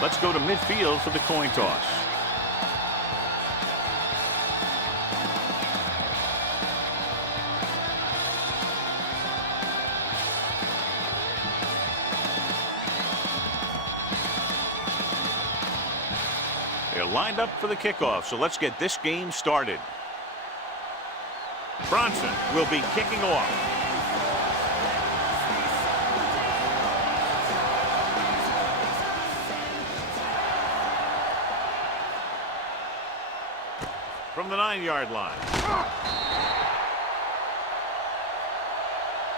Let's go to midfield for the coin toss. They're lined up for the kickoff, so let's get this game started. Bronson will be kicking off. From the 9-yard line.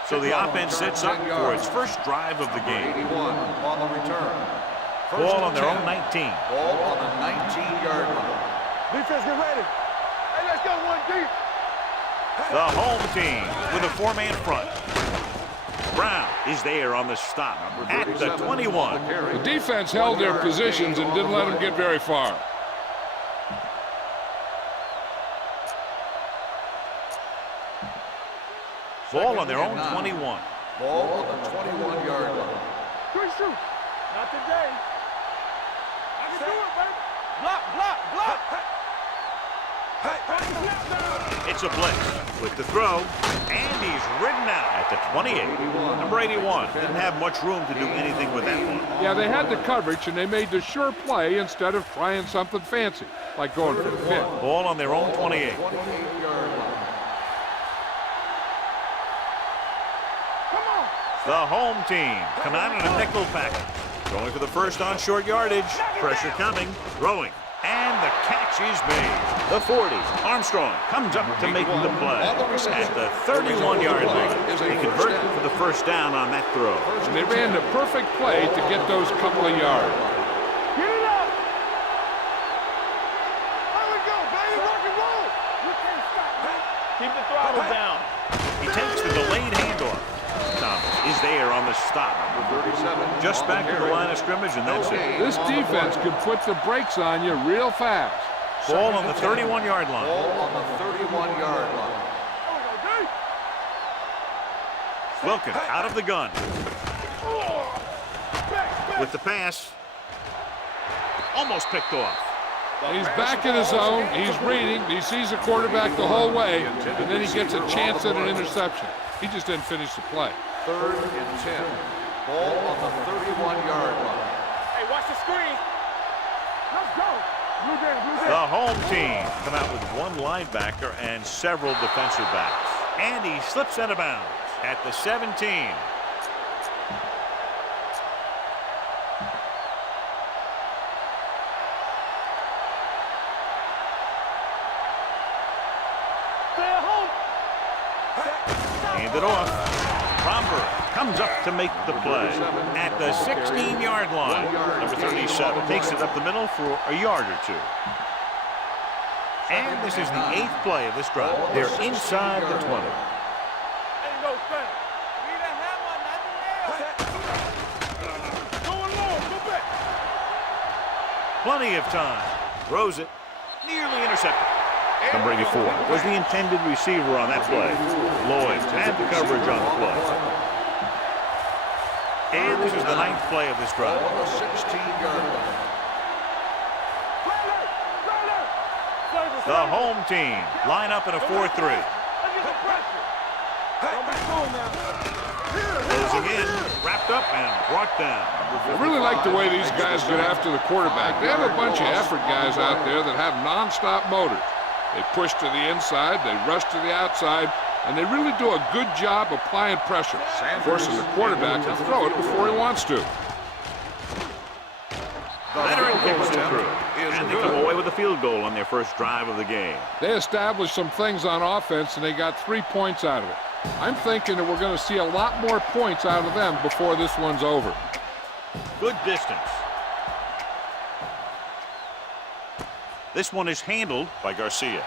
So the offense sets up for its first drive of the game. 81 on the return. Ball on their own 19. Ball on the 19-yard line. Defense, get ready. Hey, let's go one deep. The home team with a 4-man front. Brown is there on the stop at the 21. The defense held their positions and didn't let them get very far. Ball on their own 21. Ball on the 21-yard line. Good shoot. Not today. I can do it, baby. Block, block, block. It's a blitz with the throw, and he's ridden out at the 28. Number 81 didn't have much room to do anything with that one. Yeah, they had the coverage, and they made the sure play instead of trying something fancy, like going for the pin. Ball on their own 28. 28-yard line. The home team come out in a nickel package. Going for the first on short yardage. Pressure coming. Throwing. And the catch is made. The 40. Armstrong comes up to make the play. At the 31-yard line. They convert for the first down on that throw. And they ran the perfect play to get those couple of yards. Get it up. There we go, baby. Rock and roll. You can't stop, man. Keep the throttle down. He takes the delayed handoff. Thomas is there on the stop. Just back to the line of scrimmage, and that's it. This defense can put the brakes on you real fast. Ball on the 31-yard line. Ball on the 31-yard line. Wilkins out of the gun. With the pass. Almost picked off. He's back in his zone. He's reading. He sees the quarterback the whole way, and then he gets a chance at an interception. He just didn't finish the play. 3rd and 10. Ball on the 31-yard line. Hey, watch the screen. Let's go. Blue down, blue down. The home team come out with one linebacker and several defensive backs. And he slips out of bounds at the 17. Hand it off. Romberg comes up to make the play at the 16-yard line. Number 37 takes it up the middle for a yard or two. And this is the 8th play of this drive. They're inside the 20. Ain't no thing. Need a hammer, nothing else. Going long, go back. Plenty of time. Throws it. Nearly intercepted. Number 84 was the intended receiver on that play. Lloyd had the coverage on the play. And this is the 9th play of this drive. On the 16-yard line. The home team line up in a 4-3. Closing in, wrapped up, and brought down. I really like the way these guys get after the quarterback. They have a bunch of effort guys out there that have nonstop motors. They push to the inside, they rush to the outside, and they really do a good job applying pressure, forcing the quarterback to throw it before he wants to. Veteran kicks it through, and they come away with a field goal on their first drive of the game. They established some things on offense, and they got 3 points out of it. I'm thinking that we're going to see a lot more points out of them before this one's over. Good distance. This one is handled by Garcia.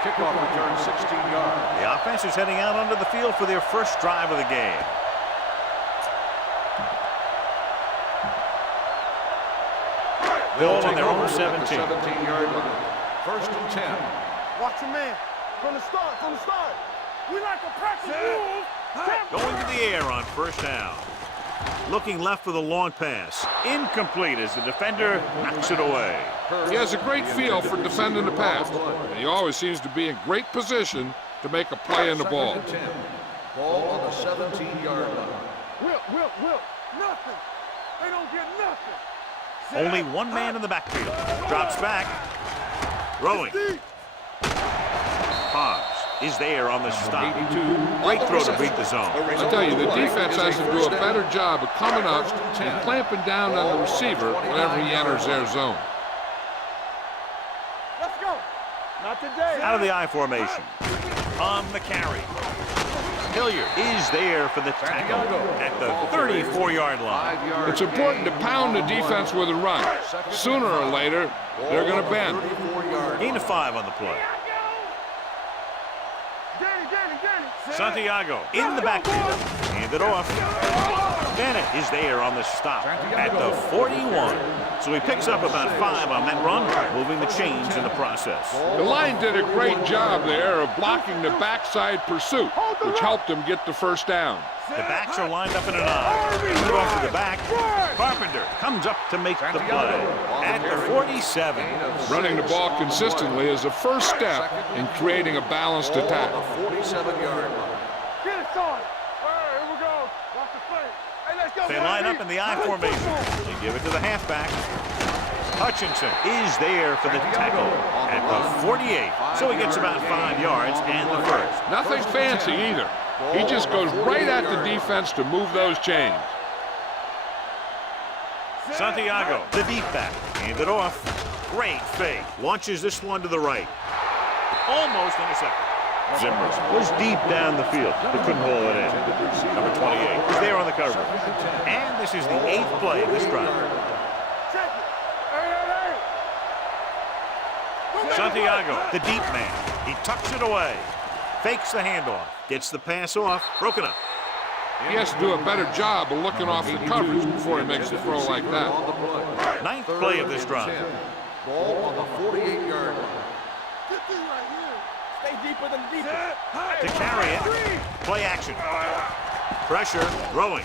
Kickoff return 16 yards. The offense is heading out onto the field for their first drive of the game. Ball on their own 17. 17-yard line. 1st and 10. Watch your man. From the start, We like to practice rules. Going to the air on first down. Looking left for the long pass. Incomplete as the defender knocks it away. He has a great feel for defending the pass, and he always seems to be in great position to make a play in the ball. Second and 10. Ball on the 17-yard line. Will. Nothing. They don't get nothing. Only one man in the backfield. Drops back. Throwing. Hobbs is there on the stop. Great throw to beat the zone. I tell you, the defense has to do a better job of coming up and clamping down on the receiver whenever he enters their zone. Let's go. Not today. Out of the I formation. On the carry. Hilliard is there for the tackle at the 34-yard line. It's important to pound the defense with a run. Sooner or later, they're going to bend. Gain of 5 on the play. Santiago in the backfield. Hand it off. Bennett is there on the stop at the 41. So he picks up about 5 on that run, moving the chains in the process. The line did a great job there of blocking the backside pursuit, which helped him get the first down. The backs are lined up in an I. Put off to the back. Carpenter comes up to make the play at the 47. Running the ball consistently is the first step in creating a balanced attack. 47-yard line. Get it started. All right, here we go. Watch the play. Hey, let's go. They line up in the I formation. They give it to the halfback. Hutchinson is there for the tackle at the 48. So he gets about 5 yards and the first. Nothing fancy either. He just goes right at the defense to move those chains. Santiago, the deep back. Hand it off. Great fake. Launches this one to the right. Almost intercepted. Zimmer was deep down the field, but couldn't hold it in. Number 28 is there on the cover. And this is the 8th play of this drive. Santiago, the deep man. He tucks it away. Fakes the handoff. Gets the pass off. Broken up. He has to do a better job of looking off the coverage before he makes a throw like that. 9th play of this drive. Ball on the 48-yard line. Stay deeper than deeper. To carry it. Play action. Pressure. Throwing.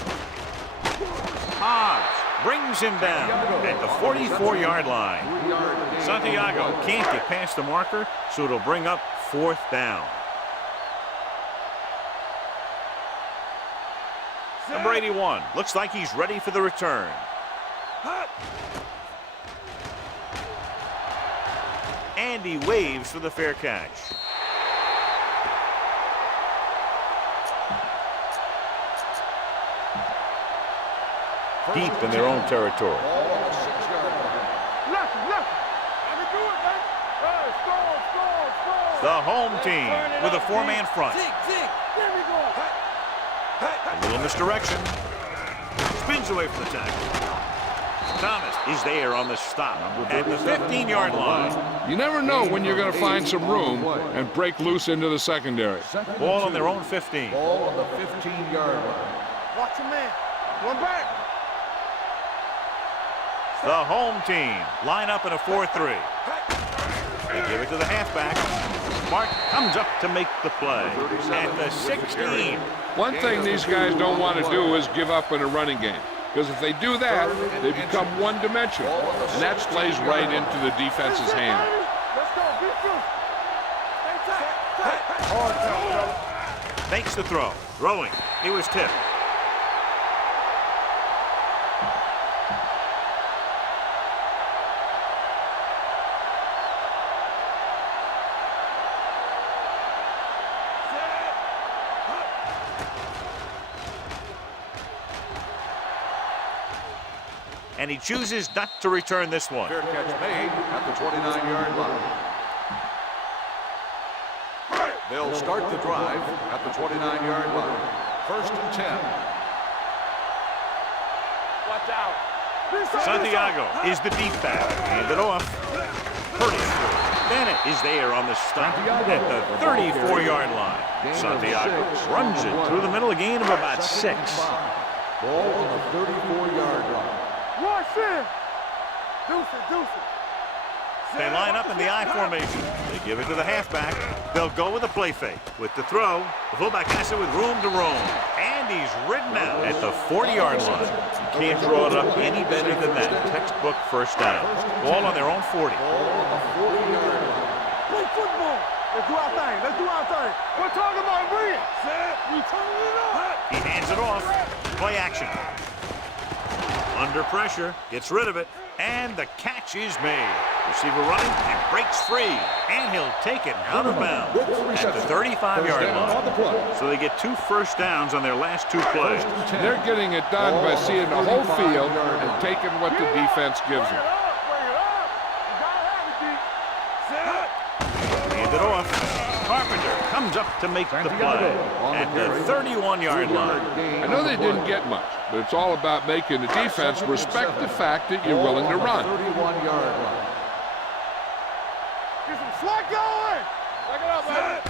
Hobbs brings him down at the 44-yard line. Santiago can't get past the marker, so it'll bring up 4th down. Number 81 looks like he's ready for the return. And he waves for the fair catch. Deep in their own territory. Lucky. I can do it, man. Score. The home team with a 4-man front. There we go. A little misdirection. Spins away from the tackle. Thomas is there on the stop at the 15-yard line. You never know when you're going to find some room and break loose into the secondary. Ball on their own 15. Ball on the 15-yard line. Watch your man. One back. The home team line up in a 4-3. They give it to the halfback. Mark comes up to make the play at the 16. One thing these guys don't want to do is give up in a running game. Because if they do that, they become one-dimensional. And that plays right into the defense's hand. Let's go. Be true. Stay tight. Makes the throw. Throwing. He was tipped. And he chooses not to return this one. Fair catch made at the 29-yard line. They'll start the drive at the 29-yard line. 1st and 10. Watch out. Santiago is the deep back. Hand it off. Purdy. Bennett is there on the stop at the 34-yard line. Santiago runs it through the middle, a gain of about 6. Ball on the 34-yard line. Watch it. Deuce it. They line up in the I formation. They give it to the halfback. They'll go with a play fake. With the throw, the fullback has it with room to roam. And he's ridden out at the 40-yard line. You can't draw it up any better than that. Textbook first down. Ball on their own 40. Play football. Let's do our thing. Let's do our thing. We're talking about bring it. Set. We turn it up. He hands it off. Play action. Under pressure. Gets rid of it. And the catch is made. Receiver running and breaks free. And he'll take it out of bounds at the 35-yard line. So they get 2 first downs on their last 2 plays. They're getting it done by seeing the whole field and taking what the defense gives them. Hand it off. Carpenter comes up to make the play at the 31-yard line. I know they didn't get much, but it's all about making the defense respect the fact that you're willing to run. 31-yard line. Get some slack going. Slack it up, man.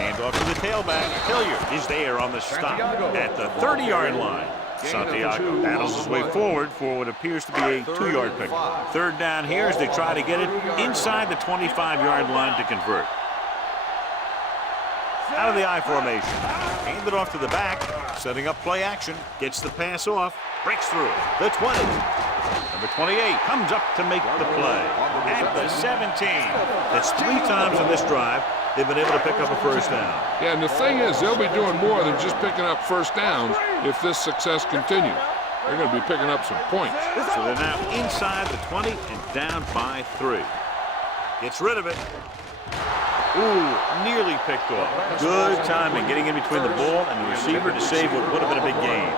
Hand off to the tailback. Hilliard is there on the stop at the 30-yard line. Santiago battles his way forward for what appears to be a 2-yard pickup. Third down here as they try to get it inside the 25-yard line to convert. Out of the I formation. Hand it off to the back. Setting up play action. Gets the pass off. Breaks through. The 20. Number 28 comes up to make the play. At the 17. That's 3 times on this drive they've been able to pick up a first down. Yeah, and the thing is, they'll be doing more than just picking up first downs if this success continues. They're going to be picking up some points. So they're now inside the 20 and down by 3. Gets rid of it. Ooh, nearly picked off. Good timing getting in between the ball and the receiver to save what would have been a big gain.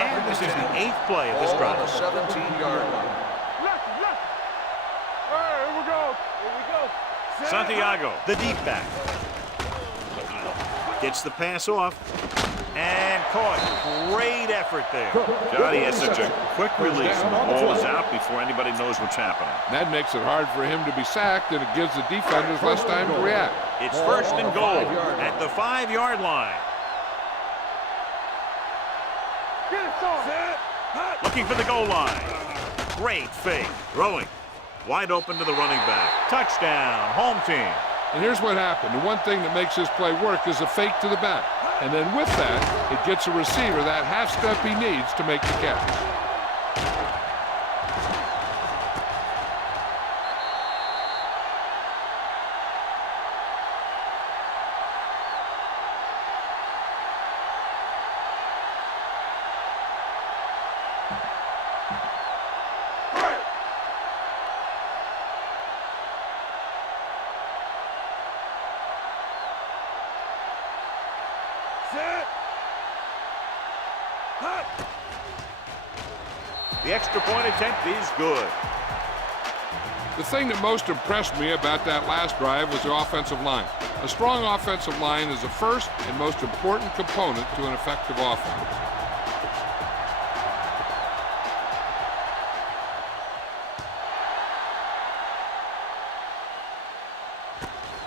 And this is the 8th play of this drive. 17-yard line. Here we go. Here we go. Santiago, the deep back. Gets the pass off. And caught. Great effort there. Johnny has such a quick release. And the ball is out before anybody knows what's happening. That makes it hard for him to be sacked, and it gives the defenders less time to react. It's first and goal at the 5-yard line. Get it, son. Looking for the goal line. Great fake. Throwing. Wide open to the running back. Touchdown. Home team. And here's what happened. The one thing that makes this play work is a fake to the back. And then with that, it gets a receiver that half step he needs to make the catch. The extra point attempt is good. The thing that most impressed me about that last drive was the offensive line. A strong offensive line is the first and most important component to an effective offense.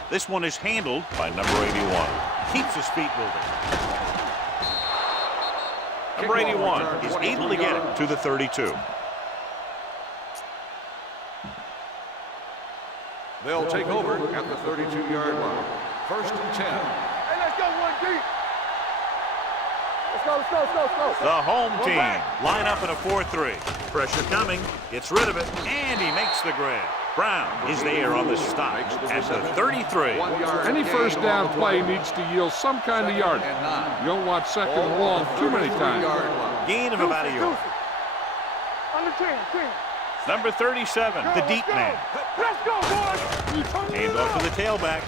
This one is handled by number 81. Keeps his feet moving. Number 81 is able to get it to the 32. They'll take over at the 32-yard line. First and 10. Hey, let's go one deep. Let's go. The home team line up in a 4-3. Pressure coming. Gets rid of it. And he makes the grab. Brown is there on the stop at the 33. Any first down play needs to yield some kind of yardage. You don't want second and long too many times. Gain of about a yard. Under 10. Number 37, the deep man. Let's go, boys. Hand off to the tailback.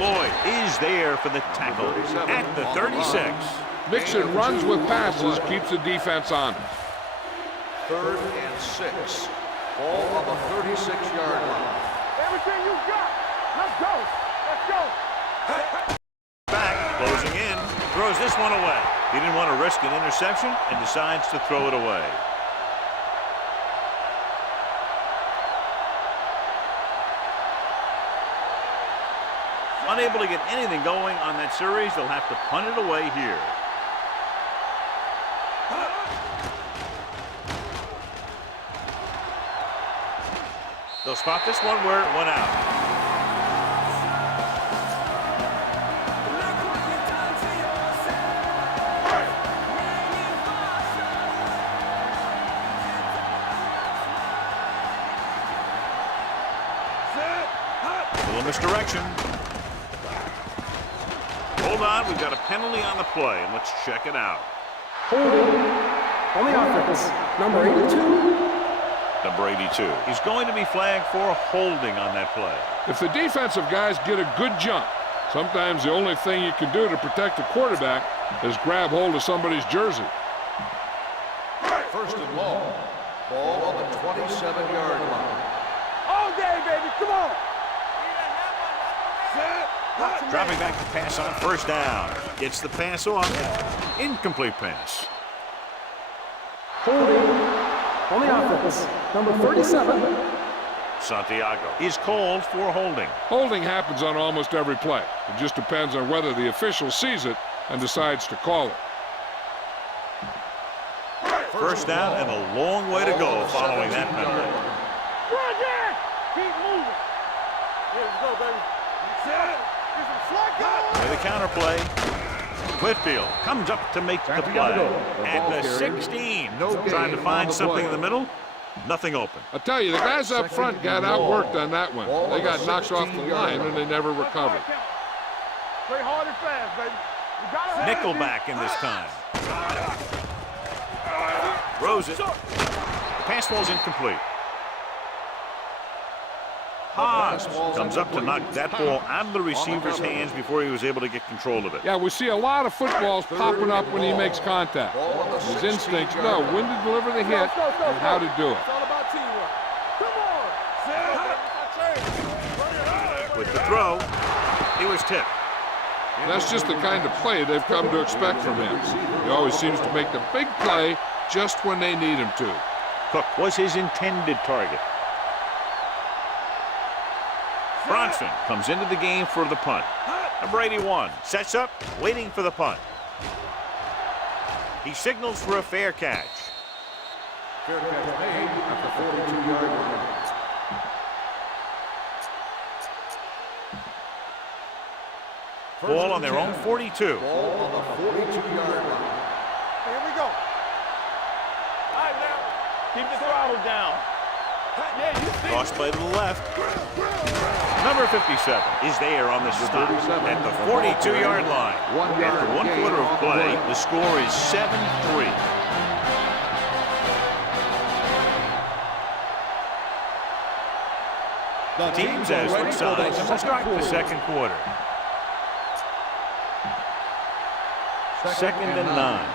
Lloyd is there for the tackle at the 36. Mixing runs with passes keeps the defense on. 3rd and 6. Ball on the 36-yard line. Everything you got. Let's go. Back, closing in, throws this one away. He didn't want to risk an interception and decides to throw it away. Unable to get anything going on that series, they'll have to punt it away here. They'll spot this one where it went out. misdirection. Hold on, we've got a penalty on the play, and let's check it out. Holding on the offense, number 82. Number 82. He's going to be flagged for holding on that play. If the defensive guys get a good jump, sometimes the only thing you can do to protect the quarterback is grab hold of somebody's jersey. First and long. Ball on the 27-yard line. All day, baby. Come on. Dropping back to pass on first down. Gets the pass off. Incomplete pass. Holding on the offense, number 37. Santiago is called for holding. Holding happens on almost every play. It just depends on whether the official sees it and decides to call it. First down and a long way to go following that penalty. Run, Jack. Keep moving. Here we go, baby. Get some slack going. With the counterplay. Whitfield comes up to make the play. At the 16. Trying to find something in the middle. Nothing open. I tell you, the guys up front got outworked on that one. They got knocked off the line and they never recovered. Play hard and fast, baby. You gotta have Nickelback in this time. Throws it. The pass ball's incomplete. Haas comes up to knock that ball out of the receiver's hands before he was able to get control of it. Yeah, we see a lot of footballs popping up when he makes contact. His instincts know when to deliver the hit and how to do it. It's all about teamwork. Come on. With the throw, he was tipped. And that's just the kind of play they've come to expect from him. He always seems to make the big play just when they need him to. Cook was his intended target. Bronson comes into the game for the punt. Number 81 sets up, waiting for the punt. He signals for a fair catch. Fair catch made at the 42-yard line. Ball on their own 42. Ball on the 42-yard line. Here we go. All right, now. Keep the throttle down. Yeah, you see. Cross play to the left. Number 57 is there on the stop at the 42-yard line. After one quarter of play, the score is 7-3. The teams as switch sides and we'll start the second quarter. Second and 9.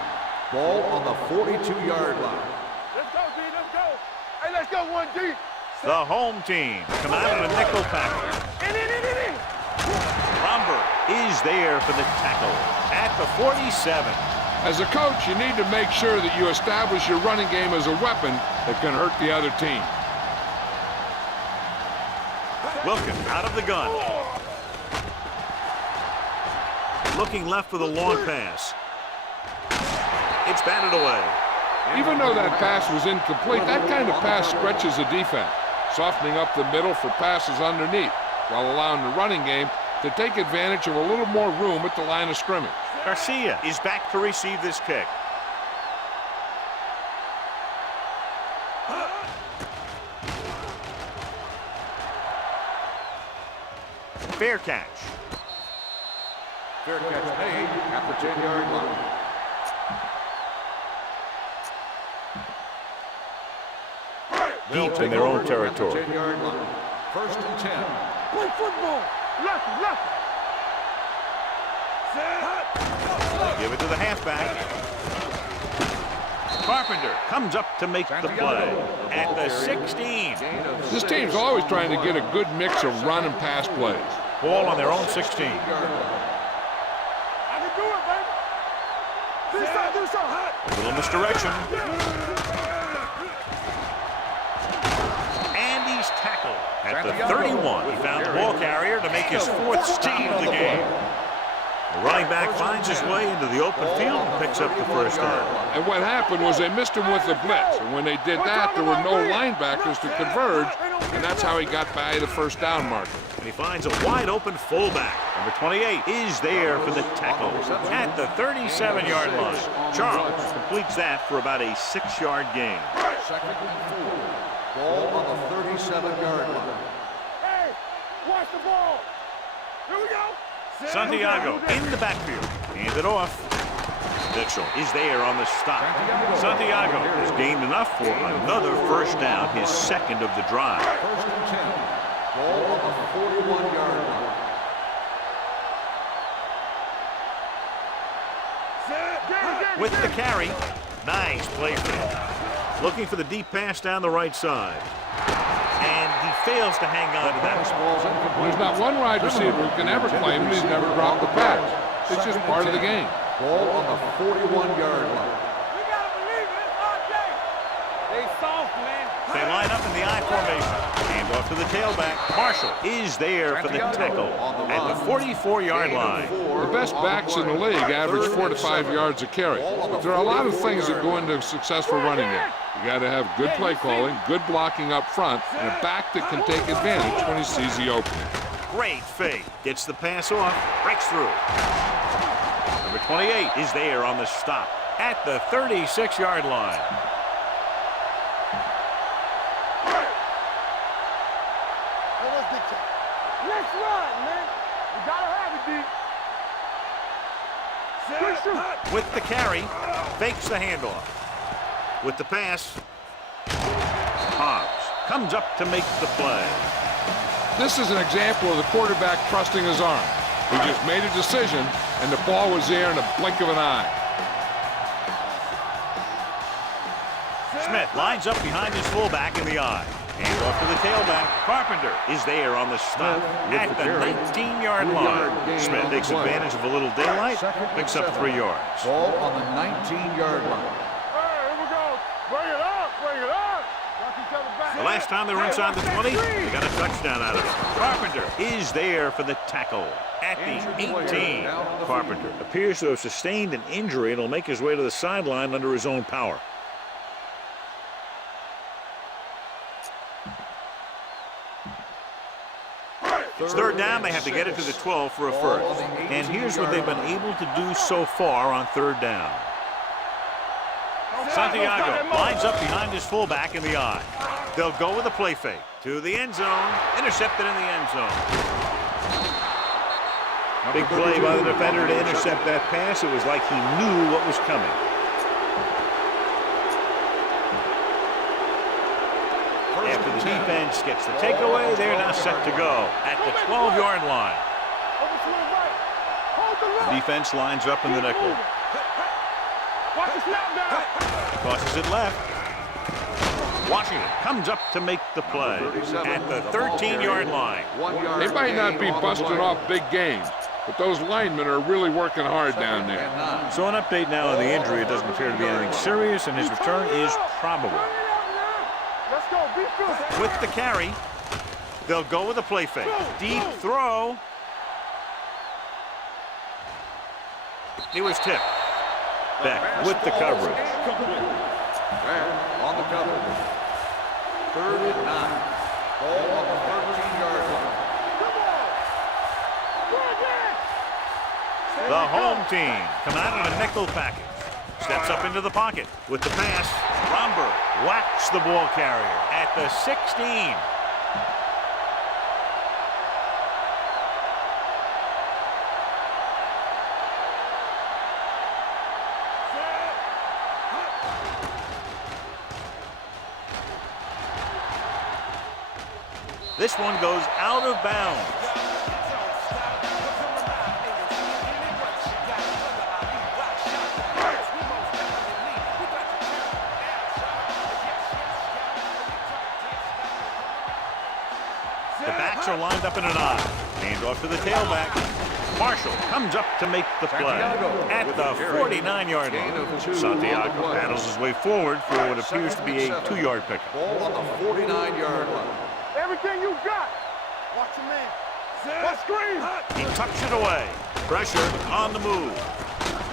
Ball on the 42-yard line. Let's go, D. Let's go. Hey, let's go, 1D. The home team come out of the nickel package. In. Romberg is there for the tackle at the 47. As a coach, you need to make sure that you establish your running game as a weapon that can hurt the other team. Wilkins out of the gun. Looking left for the long pass. It's batted away. Even though that pass was incomplete, that kind of pass stretches a defense, softening up the middle for passes underneath, while allowing the running game to take advantage of a little more room at the line of scrimmage. Garcia is back to receive this kick. Fair catch. Fair catch made at the 10-yard line. Deep in their own territory. 10-yard line. First and 10. Play football. Left. They give it to the halfback. Carpenter comes up to make the play at the 16. This team's always trying to get a good mix of run and pass plays. Ball on their own 16. I can do it, baby. Do something. A little misdirection. And he's tackled at the 31. He found the ball carrier to make his fourth stop of the game. The running back finds his way into the open field and picks up the first down. And what happened was they missed him with the blitz. And when they did that, there were no linebackers to converge, and that's how he got by the first down marker. And he finds a wide open fullback. Number 28 is there for the tackle at the 37-yard line. Charles completes that for about a 6-yard gain. Second and 4. Ball on the 37-yard line. Hey, watch Catch the ball. Here we go. Santiago in the backfield. Hand it off. Mitchell is there on the stop. Santiago has gained enough for another first down, his second of the drive. First and 10. Ball on the 41-yard line. With the carry. Nice play for him. Looking for the deep pass down the right side. And he fails to hang on to that. There's not one wide receiver who can ever claim that he's never dropped the pass. It's just part of the game. Ball on the 41-yard line. We gotta believe it. It's our day. They soft, man. They line up in the I formation. Hand off to the tailback. Marshall is there for the tackle at the 44-yard line. The best backs in the league average 4 to 5 yards a carry. But there are a lot of things that go into a successful running game. You got to have good play calling, good blocking up front, and a back that can take advantage when he sees the opening. Great fake. Gets the pass off. Breaks through. Number 28 is there on the stop at the 36-yard line. Let's run, man. We gotta have it, D. With the carry, fakes the handoff. With the pass, Hobbs comes up to make the play. This is an example of the quarterback trusting his arm. He just made a decision, and the ball was there in a blink of an eye. Smith lines up behind his fullback in the I. Hand off to the tailback. Carpenter is there on the stop at the 19-yard line. Smith takes advantage of a little daylight, picks up 3 yards. Ball on the 19-yard line. Hey, here we go. Bring it up, bring it up. Watch each other back. The last time they were inside the 20, they got a touchdown out of it. Carpenter is there for the tackle at the 18. Carpenter appears to have sustained an injury and will make his way to the sideline under his own power. It's third down. They have to get it to the 12 for a first. And here's what they've been able to do so far on third down. Santiago lines up behind his fullback in the I. They'll go with a play fake to the end zone. Intercepted in the end zone. Big play by the defender to intercept that pass. It was like he knew what was coming. After the defense gets the takeaway, they're now set to go at the 12-yard line. The defense lines up in the nickel. Tosses it left. Washington comes up to make the play at the 13-yard line. They might not be busting off big games, but those linemen are really working hard down there. So an update now on the injury. It doesn't appear to be anything serious, and his return is probable. Let's go, be good. With the carry, they'll go with a play fake. Deep throw. It was tipped. Beck with the coverage. On the coverage. 3rd and 9. Ball on the 13-yard line. The home team come out in a nickel package. Steps up into the pocket with the pass. Romberg whacks the ball carrier at the 16. This one goes out of bounds. The backs are lined up in an I. Hand off to the tailback. Marshall comes up to make the play at the 49-yard line. Santiago battles his way forward for what appears to be a 2-yard pickup. Ball on the 49-yard line. Everything you got. Watch your man. Let's screen. He tucks it away. Pressure on the move.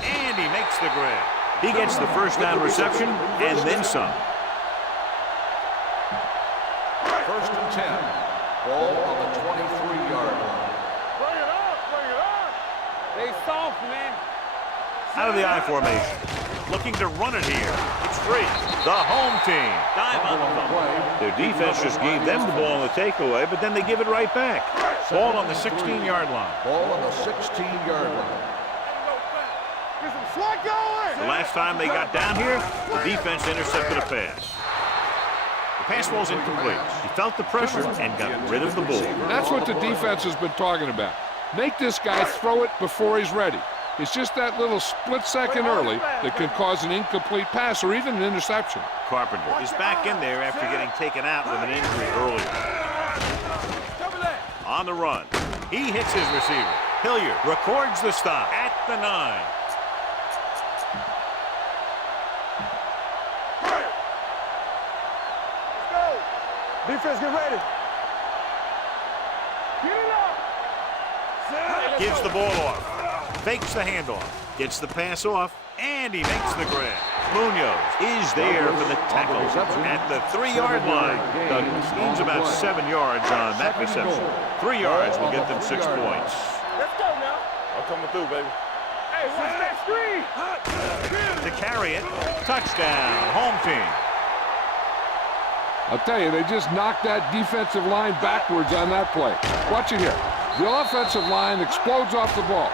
And he makes the grab. He gets the first down reception and then some. 1st and 10. Ball on the 23-yard line. Bring it up, bring it up. They soft, man. Out of the I formation. looking to run it here. It's free. The home team dive on the fumble. Their defense just gave them the ball on the takeaway, but then they give it right back. Ball on the 16-yard line. Ball on the 16-yard line. Get some slack going. The last time they got down here, the defense intercepted a pass. The pass ball's incomplete. He felt the pressure and got rid of the ball. That's what the defense has been talking about. Make this guy throw it before he's ready. It's just that little split second early that can cause an incomplete pass or even an interception. Carpenter is back in there after getting taken out with an injury earlier. On the run. He hits his receiver. Hilliard records the stop at the 9. Defense, get ready. Get it up. Gives the ball off. Fakes the handoff. Gets the pass off. And he makes the grab. Munoz is there for the tackle at the 3-yard line. Douglas gains about 7 yards on that reception. 3 yards will get them 6 points. Let's go now. I'm coming through, baby. Hey, what's that screen? To carry it. Touchdown. Home team. I'll tell you, they just knocked that defensive line backwards on that play. Watch it here. The offensive line explodes off the ball.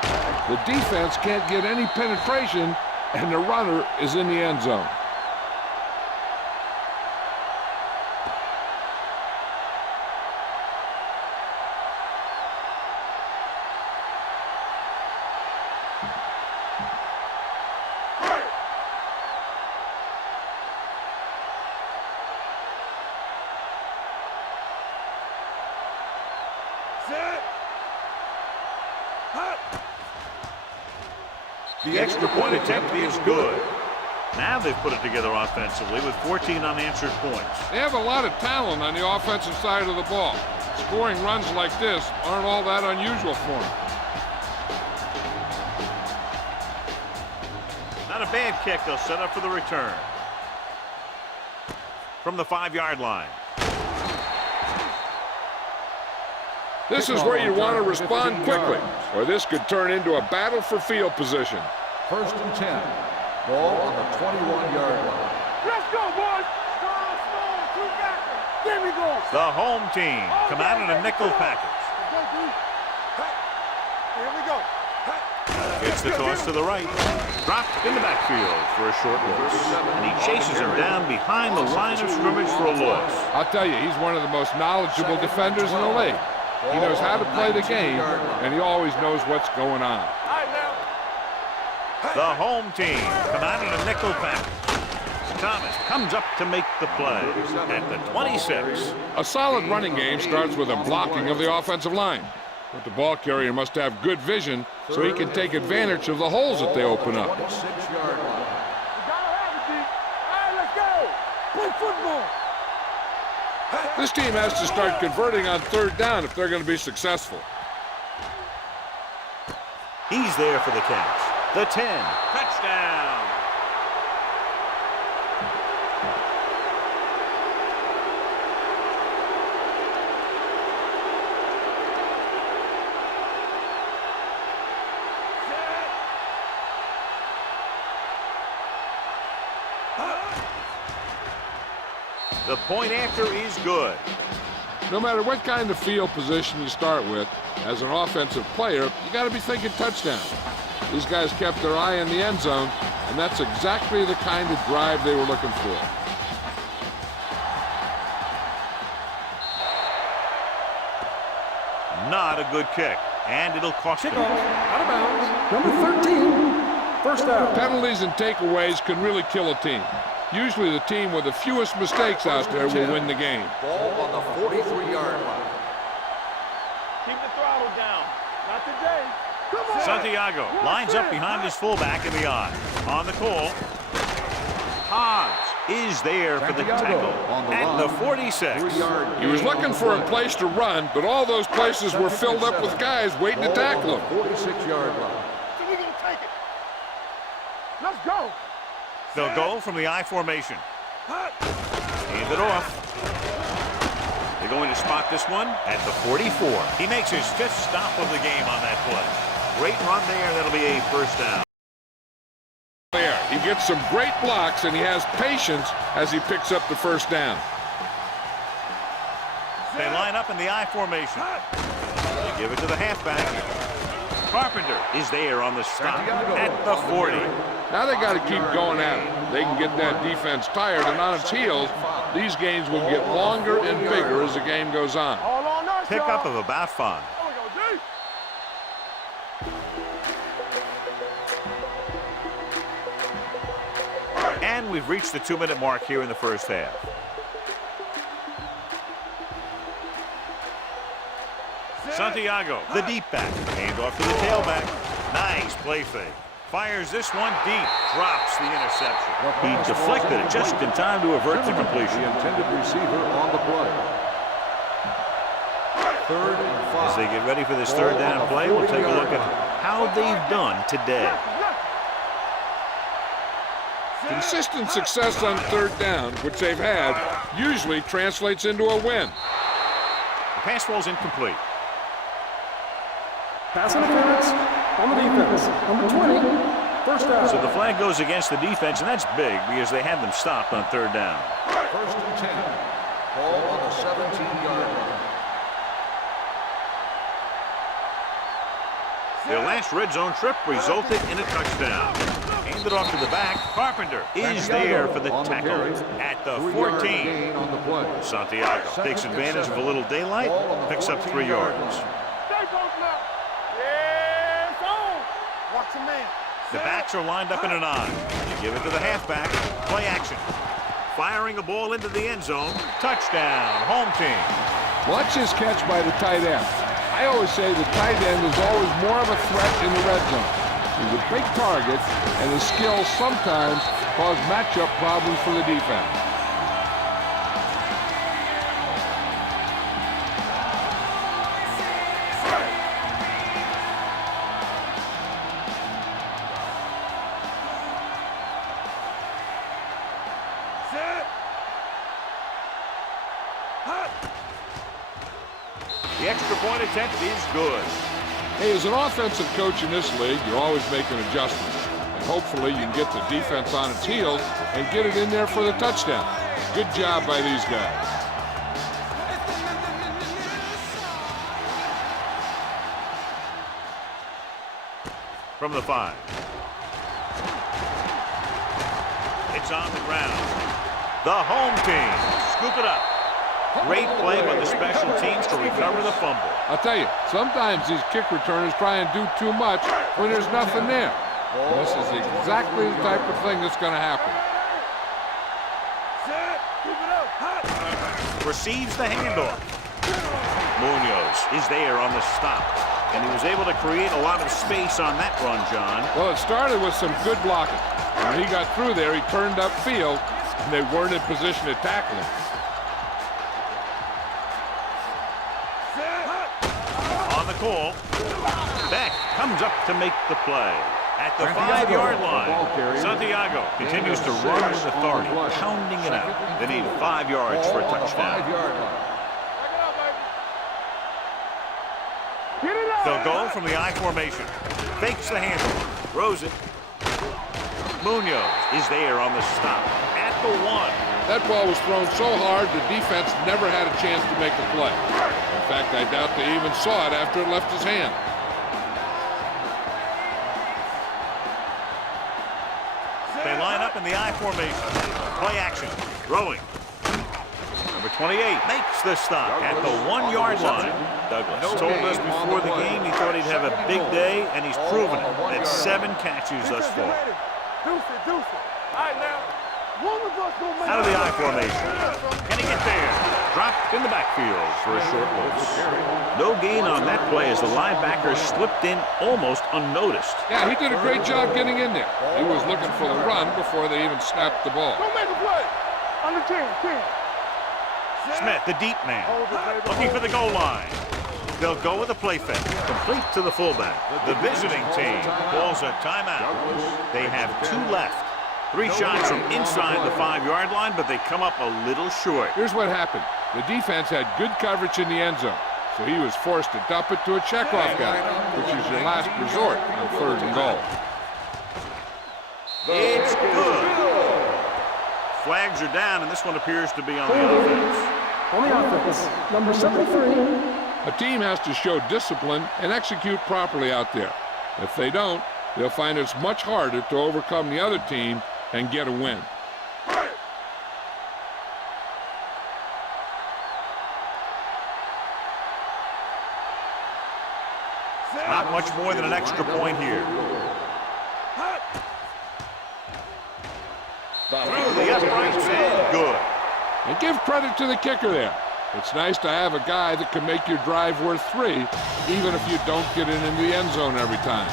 The defense can't get any penetration, and the runner is in the end zone. The extra point attempt is good. Now they've put it together offensively with 14 unanswered points. They have a lot of talent on the offensive side of the ball. Scoring runs like this aren't all that unusual for them. Not a bad kick. They'll set up for the return. From the 5-yard line. This is where you want to respond quickly, or this could turn into a battle for field position. 1st and 10. Ball on the 21-yard line. Let's go, boys. There we go. The home team come out in a nickel package. Here we go. Gets the toss to the right. Dropped in the backfield for a short loss. And he chases him down behind the line of scrimmage for a loss. I'll tell you, he's one of the most knowledgeable defenders in the league. He knows how to play the game, and he always knows what's going on. The home team come out in a nickel package. Thomas comes up to make the play at the 26. A solid running game starts with a blocking of the offensive line. But the ball carrier must have good vision so he can take advantage of the holes that they open up. 26-yard line. All right, let's go. Play football. This team has to start converting on 3rd down if they're going to be successful. He's there for the catch. The 10. Touchdown. The point after is good. No matter what kind of field position you start with, as an offensive player, you got to be thinking touchdown. These guys kept their eye on the end zone, and that's exactly the kind of drive they were looking for. Not a good kick, and it'll cost them. Out of bounds. Number 13. First down. Penalties and takeaways can really kill a team. Usually the team with the fewest mistakes out there will win the game. Ball on the 43-yard line. Keep the throttle down. Not today. Come on. Santiago lines up behind his fullback in the eye. On the call. Hobbs is there for the tackle at the 46. He was looking for a place to run, but all those places were filled up with guys waiting to tackle him. 46-yard line. So we're going to take it. Let's go. They'll go from the I formation. Hand it off. They're going to spot this one at the 44. He makes his 5th stop of the game on that play. Great run there. That'll be a first down. There, he gets some great blocks, and he has patience as he picks up the first down. They line up in the I formation. They give it to the halfback. Carpenter is there on the stop at the 40. Now they got to keep going at it. They can get that defense tired, and on its heels, these games will get longer and bigger as the game goes on. Pickup of about 5. And we've reached the 2-minute mark here in the first half. Santiago, the deep back. Hand off to the tailback. Nice play fake. Fires this one deep. Drops the interception. He deflected it just in time to avert the completion. The intended receiver on the play. 3rd and 5. As they get ready for this 3rd down play, we'll take a look at how they've done today. Consistent success on 3rd down, which they've had, usually translates into a win. The pass ball's incomplete. Pass interference on the defense. Number 20, first down. So the flag goes against the defense, and that's big because they had them stopped on 3rd down. 1st and 10. Ball on the 17-yard line. Their last red zone trip resulted in a touchdown. Handed off to the back. Carpenter is there for the tackle at the 14. On the play. Santiago takes advantage of a little daylight, picks up 3 yards. The backs are lined up in an I. They give it to the halfback. Play action. Firing a ball into the end zone. Touchdown, home team. Watch this catch by the tight end. I always say the tight end is always more of a threat in the red zone. He's a big target, and his skills sometimes cause matchup problems for the defense. The extra point attempt is good. Hey, as an offensive coach in this league, you're always making adjustments. And hopefully you can get the defense on its heels and get it in there for the touchdown. Good job by these guys. From the 5. It's on the ground. The home team scoop it up. Great play by the special teams to recover the fumble. I'll tell you, sometimes these kick returners try and do too much when there's nothing there. And this is exactly the type of thing that's going to happen. Receives the handoff. Munoz is there on the stop. And he was able to create a lot of space on that run, John. Well, it started with some good blocking. When he got through there, he turned upfield, and they weren't in position to tackle him. Call. Beck comes up to make the play. At the 5-yard line, Santiago continues to run with authority, pounding it out. They need 5 yards for a touchdown. They'll go from the I formation. Fakes the handle. Throws it. Munoz is there on the stop. At the 1. That ball was thrown so hard, the defense never had a chance to make the play. In fact, I doubt they even saw it after it left his hand. They line up in the I formation. Play action. Throwing. Number 28 makes the stop at the 1-yard line. Douglas told us before the game he thought he'd have a big day, and he's proven it. That's 7 catches thus far. Out of the I formation. Can he get there? Dropped in the backfield for a short loss. No gain on that play as the linebacker slipped in almost unnoticed. Yeah, he did a great job getting in there. He was looking for the run before they even snapped the ball. Don't make a play. Under 10. Smith, the deep man, looking for the goal line. They'll go with a play fake, complete to the fullback. The visiting team calls a timeout. They have 2 left. 3 shots from inside the 5-yard line, but they come up a little short. Here's what happened. The defense had good coverage in the end zone, so he was forced to dump it to a checkoff guy, which is your last resort on 3rd and goal. It's good. flags are down, and this one appears to be on the offense. On the offense, number 73. A team has to show discipline and execute properly out there. If they don't, they'll find it's much harder to overcome the other team and get a win. Not much more than an extra point here. Through the uprights and good. And give credit to the kicker there. It's nice to have a guy that can make your drive worth 3, even if you don't get it into the end zone every time.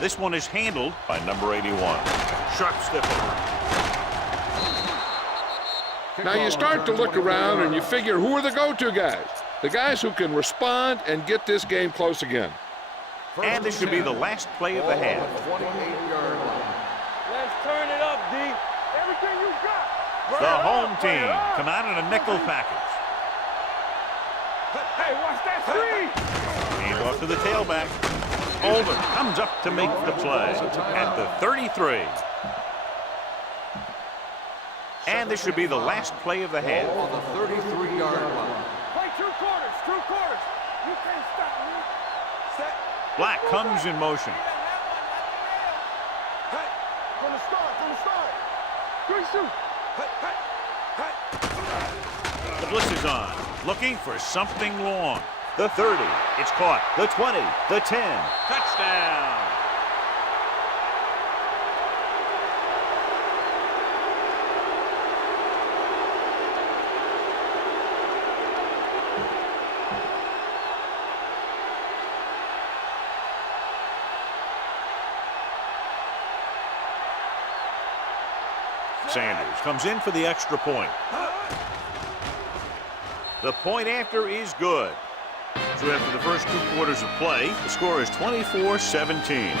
This one is handled by number 81. Sharp stipple. Now you start to look around and you figure, who are the go-to guys? The guys who can respond and get this game close again. And this should be the last play of the half. 28-yard line. Let's turn it up, D. Everything you got. The home team come out in a nickel package. Hey, watch that screen. Hand off to the tailback. Olden comes up to make the play at the 33. And this should be the last play of the half. Ball on the 33-yard line. Play 2 quarters, 2 quarters. You can't stop me. Set. Black comes in motion. Hey, from the start. 3 shoot. Hey. The blitz is on, looking for something long. The 30, it's caught. The 20, the 10, touchdown. Sanders comes in for the extra point. The point after is good. So after the first 2 quarters of play, the score is 24-17.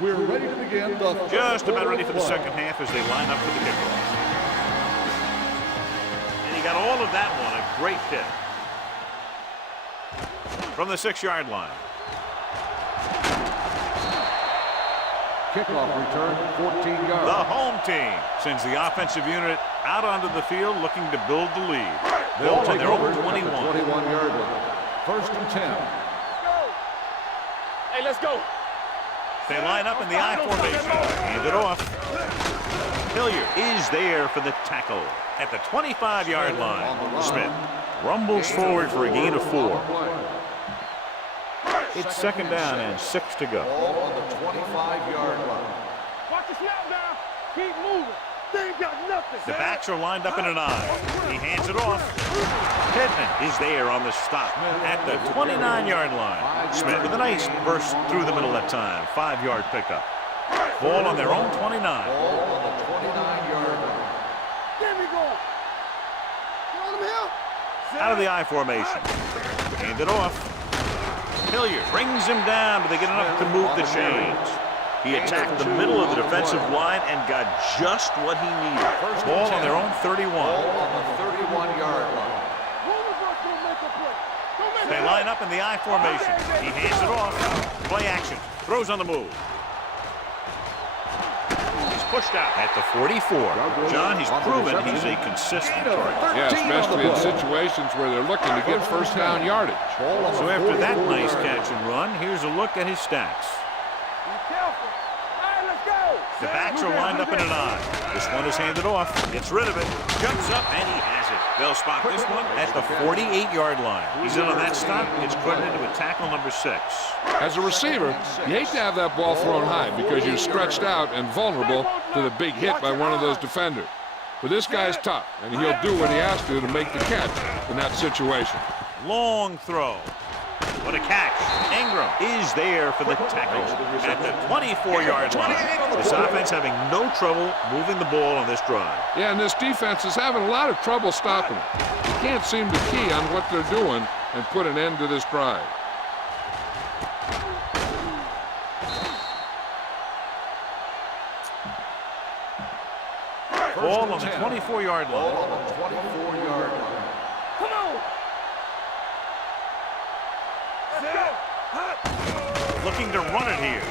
We're ready to begin the Just about ready for the second half as they line up for the kickoff. And he got all of that one, a great hit. From the 6-yard line. kickoff return, 14 yards. The home team sends the offensive unit out onto the field looking to build the lead. They'll take Ball over over 21. 21-yard line. First and 10. Hey, let's go. They line up in the I formation. Hand it off. Hilliard is there for the tackle at the 25-yard line. Smith rumbles forward for a gain of 4. It's second down and 6 to go. Ball on the 25-yard line. Watch the snap now. Keep moving. They ain't got nothing. The backs are lined up in an I. He hands it off. Pittman is there on the stop at the 29-yard line. Smith with a nice burst through the middle that time. 5-yard pickup. Ball on their own 29. Ball on the 29-yard line. There we go. You want him here? Out of the I formation. Hand it off. Hilliard brings him down, but they get enough to move the chains. He attacked the middle of the defensive line and got just what he needed. Ball on their own 31. Ball on the 31-yard line. They line up in the I formation. He hands it off. Play action. Throws on the move. He's pushed out at the 44. John, he's proven he's a consistent target. Yeah, especially in situations where they're looking to get first down yardage. So after that nice catch and run, here's a look at his stats. Be careful. All right, let's go. The backs are lined up in an I. This one is handed off. Gets rid of it. Jumps up, and he has it. They'll spot this one at the 48-yard line. He's in on that stop. It's credited with tackle number 6. As a receiver, you hate to have that ball thrown high because you're stretched out and vulnerable to the big hit by one of those defenders. But this guy's tough, and he'll do what he has to make the catch in that situation. Long throw. What a catch. Ingram is there for the tackle at the 24-yard line. This offense having no trouble moving the ball on this drive. Yeah, and this defense is having a lot of trouble stopping it. You can't seem to key on what they're doing and put an end to this drive. Ball on the 24-yard line. Ball on the 24-yard line. Come on. Looking to run it here.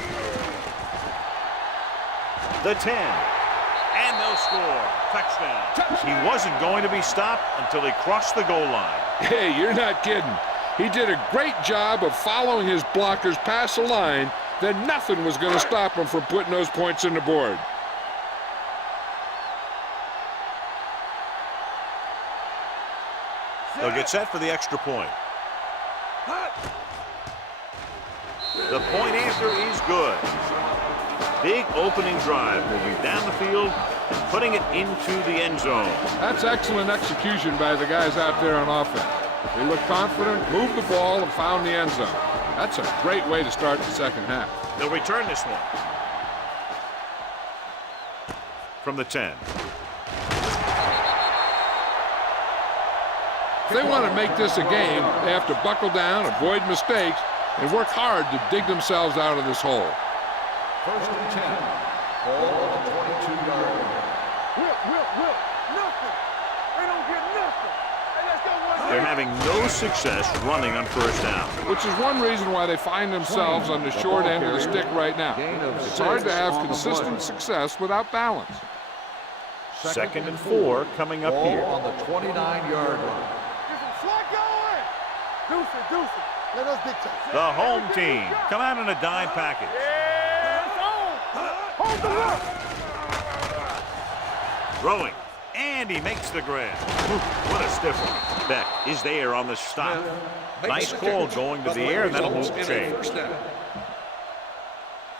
The 10. And they'll score. Touchdown. He wasn't going to be stopped until he crossed the goal line. Hey, you're not kidding. He did a great job of following his blockers past the line. Then nothing was going to stop him from putting those points on the board. They'll get set for the extra point. The point answer is good. Big opening drive, moving down the field and putting it into the end zone. That's excellent execution by the guys out there on offense. They looked confident, moved the ball, and found the end zone. That's a great way to start the second half. They'll return this one. From the 10. If they want to make this a game, they have to buckle down, avoid mistakes, and work hard to dig themselves out of this hole. First and 10. Ball on the 22-yard line. Whip. Nothing. They don't get nothing. Hey, let's go one. They're having no success running on first down. Which is one reason why they find themselves on the short end of the stick right now. It's hard to have consistent success without balance. Second and 4 coming up Ball here. on the 29-yard line. Get some slot going. Deuce it. Let us dictate. The home team come out in a dime package. Yeah, it's on. Hold the rock. Throwing. And he makes the grab. What a stiff one. Beck is there on the stop. Nice call going to the air, and that'll move the chains.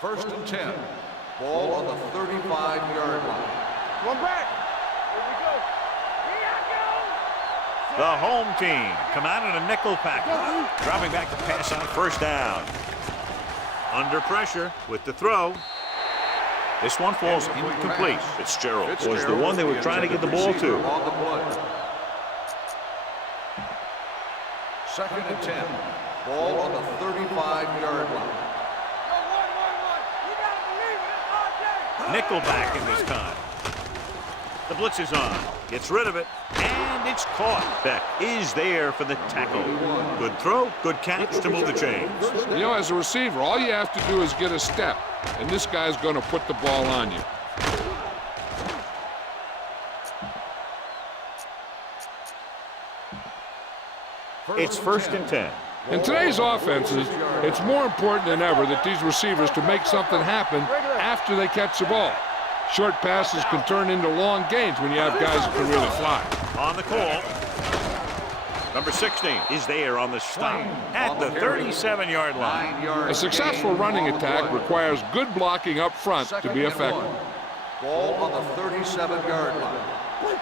First and 10. Ball on the 35-yard line. One back. Here we go. Here I go. The home team come out in a nickel package. Dropping back to pass on first down. Under pressure with the throw. This one falls incomplete. Fitzgerald was the one they were trying to get the ball to. On the play. Second and 10. Ball on the 35-yard line. You gotta believe it. It's all day. Nickelback in this time. The blitz is on. Gets rid of it. And it's caught. Beck is there for the tackle. Good throw, good catch to move the chains. You know, as a receiver, all you have to do is get a step, and this guy's going to put the ball on you. It's 1st and 10. In today's offenses, it's more important than ever that these receivers to make something happen after they catch the ball. Short passes can turn into long gains when you have guys that can really fly. On the call, number 16 is there on the stop at the 37-yard line. A successful running attack requires good blocking up front to be effective. Ball on the 37-yard line.